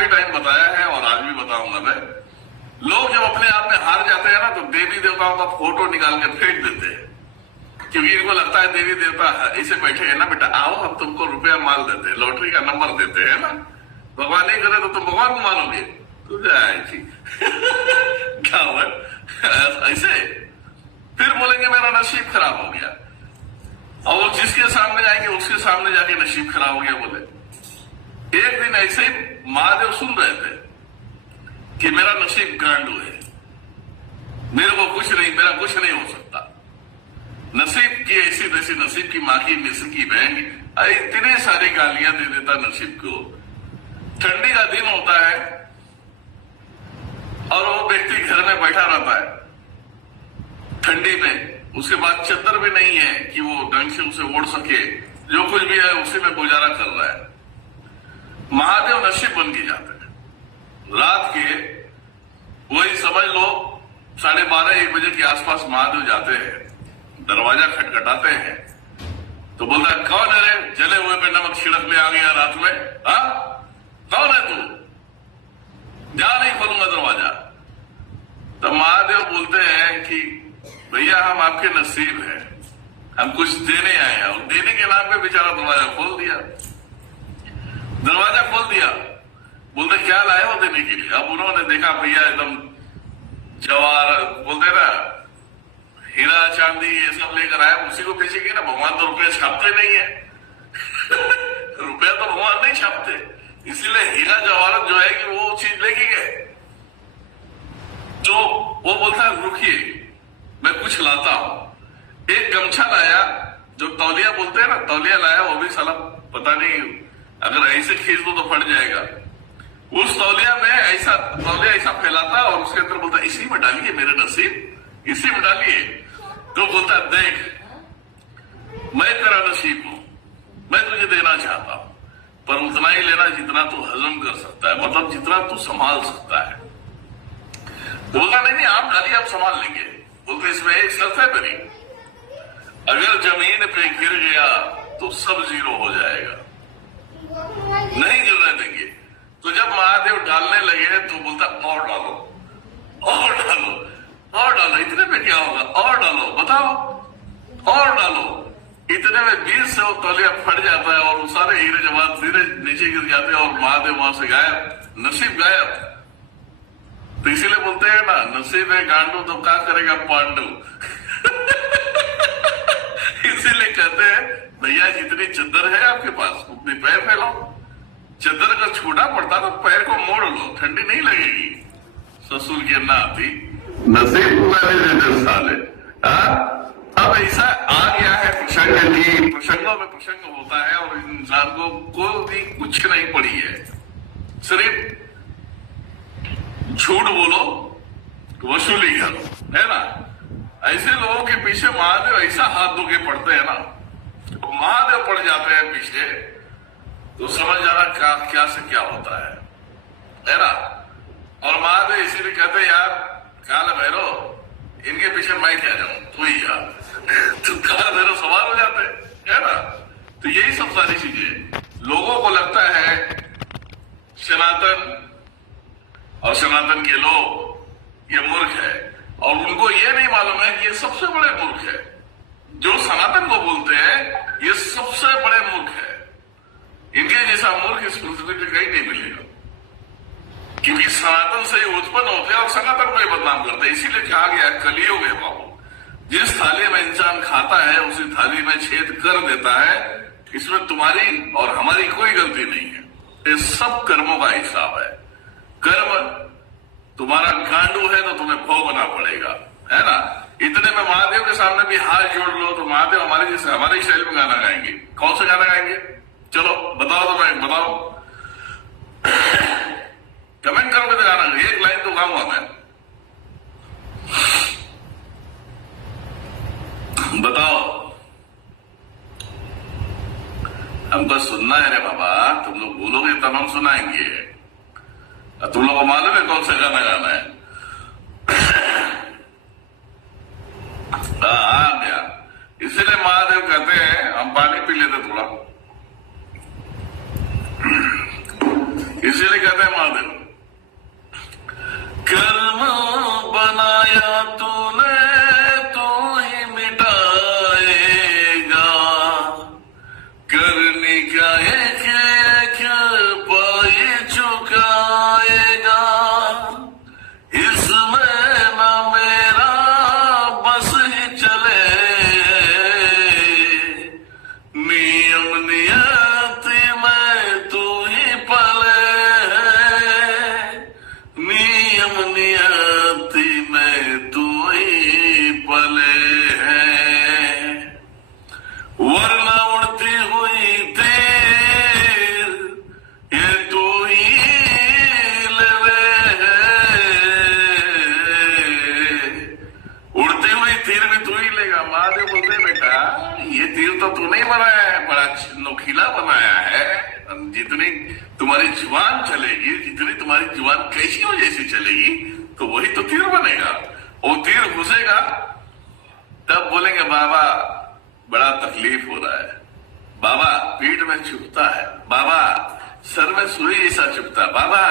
काफी टाइम बताया है और आज भी बताऊंगा मैं। लोग जब अपने आप में हार जाते हैं ना तो देवी देवताओं का फोटो निकाल के फेंक देते हैं, क्योंकि इनको लगता है देवी देवता ऐसे बैठे हैं ना, बेटा आओ हम तुमको रुपया माल देते हैं, लॉटरी का नंबर देते हैं ना, भगवान नहीं करे तो तुम भगवान को मानोगे, तो जाए थी क्या हुआ ऐसे। फिर बोलेंगे मेरा नसीब खराब हो गया, और वो जिसके सामने जाएंगे उसके सामने जाके नसीब खराब हो गया बोले। एक दिन ऐसे ही महादेव सुन रहे थे कि मेरा नसीब गांडू है, मेरे को कुछ नहीं, मेरा कुछ नहीं हो सकता, नसीब की ऐसी तैसी, नसीब की माँ की मिस्र की बहन, इतने सारी गालियां दे देता नसीब को। ठंडी का दिन होता है और वो व्यक्ति घर में बैठा रहता है ठंडी में, उसके बाद चद्दर भी नहीं है कि वो ढंग से उसे ओढ़ सके, जो कुछ भी है उसी में गुजारा कर रहा है। महादेव नसीब बन के जाते हैं। रात के वही समझ लो 12:30-1 बजे के आसपास महादेव जाते हैं, दरवाजा खटखटाते हैं तो बोलता है कौन है रे, जले हुए पे नमक छिड़कने आ गया रात में, हाँ कौन है तू, जा नहीं खोलूंगा दरवाजा। तो महादेव बोलते हैं कि भैया हम आपके नसीब हैं, हम कुछ देने आए हैं, और देने के नाम पे बेचारा दरवाजा खोल दिया, दरवाजा खोल दिया। बोलते क्या लाए हो देने के लिए। अब उन्होंने देखा भैया एकदम जवाहर बोलते ना, हीरा चांदी ये सब लेकर आया, उसी को बेचेंगे ना, भगवान तो रुपया छापते नहीं है रुपया तो भगवान नहीं छापते, इसीलिए हीरा जवाहरत जो है कि वो चीज लेके गए। तो वो बोलता है रुकिए मैं कुछ लाता हूं। एक गमछा लाया, जो तौलिया बोलते हैं ना, तौलिया लाया, वो भी साला पता नहीं अगर ऐसे खींच दो तो फट जाएगा। उस तौलिया में ऐसा तौलिया ऐसा फैलाता और उसके अंदर बोलता इसी में डालिए मेरे नसीब, इसी में डालिए। तो बोलता देख मैं तेरा नसीब हूं, मैं तुझे देना चाहता हूं, पर उतना ही लेना जितना तू हजम कर सकता है, मतलब जितना तू संभाल सकता है। बोलता नहीं आप डालिए आप संभाल लेंगे। बोलते इसमें एक शर्त है मेरी, अगर जमीन पे गिर गया तो सब जीरो हो जाएगा, नहीं गिरने देंगे। तो जब महादेव डालने लगे तो बोलता और डालो और डालो और डालो, इतने में क्या होगा, और डालो बताओ और डालो। इतने में 20 से वो तौलिया फट जाता है और वो सारे हीरे जवाहर धीरे नीचे गिर जाते हैं और महादेव वहां से गायब, नसीब गायब। तो इसीलिए बोलते हैं ना, नसीब है गांडू तो क्या करेगा पांडु इसीलिए कहते हैं भैया जितनी चद्दर है आपके पास उतनी पैर फैलाओ, चद्दर अगर छोटा पड़ता तो पैर को मोड़ लो, ठंडी नहीं लगेगी। ससुर की अन्ना आती नसीब वाले साले। अब ऐसा आ गया है प्रसंग की, प्रसंगों में प्रसंग होता है और इंसान को कोई भी कुछ नहीं पड़ी है, सिर्फ झूठ बोलो वसूली करो, है ना। ऐसे लोगों के पीछे महादेव ऐसा हाथ धो के पड़ते हैं ना, तो महादेव पड़ जाते हैं पीछे तो समझ जाना क्या से क्या होता है ना। और महादेव इसीलिए कहते यार काल भैरव इनके पीछे मैं क्या जाऊं, तू ही जा तो काल भैरव सवाल हो जाते है ना। तो यही सब सारी चीजें लोगों को लगता है सनातन और सनातन के लोग ये मूर्ख है, और उनको ये नहीं मालूम है कि ये सबसे बड़े मूर्ख है। जो सनातन को बोलते हैं ये सबसे बड़े मूर्ख है, इनके जैसा मूर्ख इस पृथ्वी पे कहीं नहीं मिलेगा, क्योंकि सनातन से ही उत्पन्न होते हैं और सनातन को ही बदनाम करते हैं। इसीलिए कहा गया कलियुग है बाबू, जिस थाली में इंसान खाता है उसी थाली में छेद कर देता है, इसमें तुम्हारी और हमारी कोई गलती नहीं है, ये सब कर्मों का हिसाब है। कर्म तुम्हारा गांडू है तो तुम्हें भोगना पड़ेगा, है ना। इतने में महादेव के सामने भी हाथ जोड़ लो तो महादेव हमारे जैसे हमारे स्टाइल में गाना गाएंगे। कौन सा गाना गाएंगे चलो बताओ, तो मैं बताओ कमेंट करोगे तो गाना, एक लाइन तो गाऊंगा मैं, बताओ। हमको सुनना है रे बाबा, तुम लोग बोलोगे तब हम सुनाएंगे। तुम लोग को मालूम है कौन सा गाना गाना है आ गया। इसलिए महादेव कहते हैं हम पानी पी लेते थोड़ा, इसीलिए कहते हैं महादेव तुम्हारी जुबान चलेगी, जितनी तुम्हारी जुबान कैसियों जैसी चलेगी तो वही तो तीर बनेगा। वो तीर घुसेगा तब बोलेंगे बाबा बड़ा तकलीफ हो रहा है, बाबा पीठ में चुभता है, बाबा सर में सुई जैसा चुभता, बाबा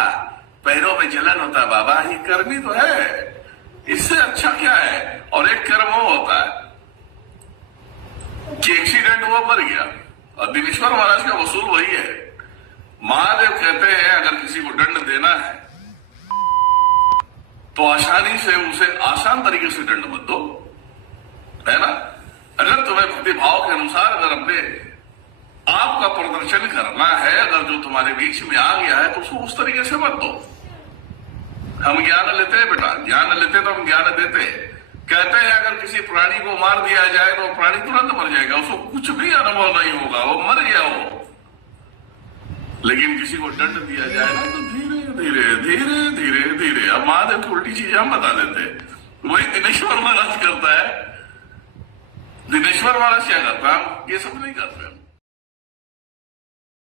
पैरों में जलन होता है, बाबा ये कर्म ही तो है, इससे अच्छा क्या है। और एक कर्म वो होता है कि एक्सीडेंट हुआ मर गया, और दिनेश्वर महाराज का वसूल वही है। महादेव कहते हैं अगर किसी को दंड देना है तो आसानी से उसे आसान तरीके से दंड मत दो, है ना। अगर तुम्हें भक्तिभाव के अनुसार अगर अपने आप का प्रदर्शन करना है, अगर जो तुम्हारे बीच में आ गया है तो उसको उस तरीके से मत दो। हम ज्ञान लेते हैं बेटा, ज्ञान लेते तो हम ज्ञान देते हैं। कहते हैं अगर किसी प्राणी को मार दिया जाए तो प्राणी तुरंत मर जाएगा, उसको कुछ भी अनुभव नहीं होगा, वो मर गया हो। लेकिन किसी को दंड दिया जाए ना तो धीरे धीरे धीरे धीरे धीरे, अब महादेव की उल्टी चीजें हम बता देते हैं। वही दिनेश्वर महाराज करता है। दिनेश्वर महाराज क्या करता है, ये सब नहीं करते।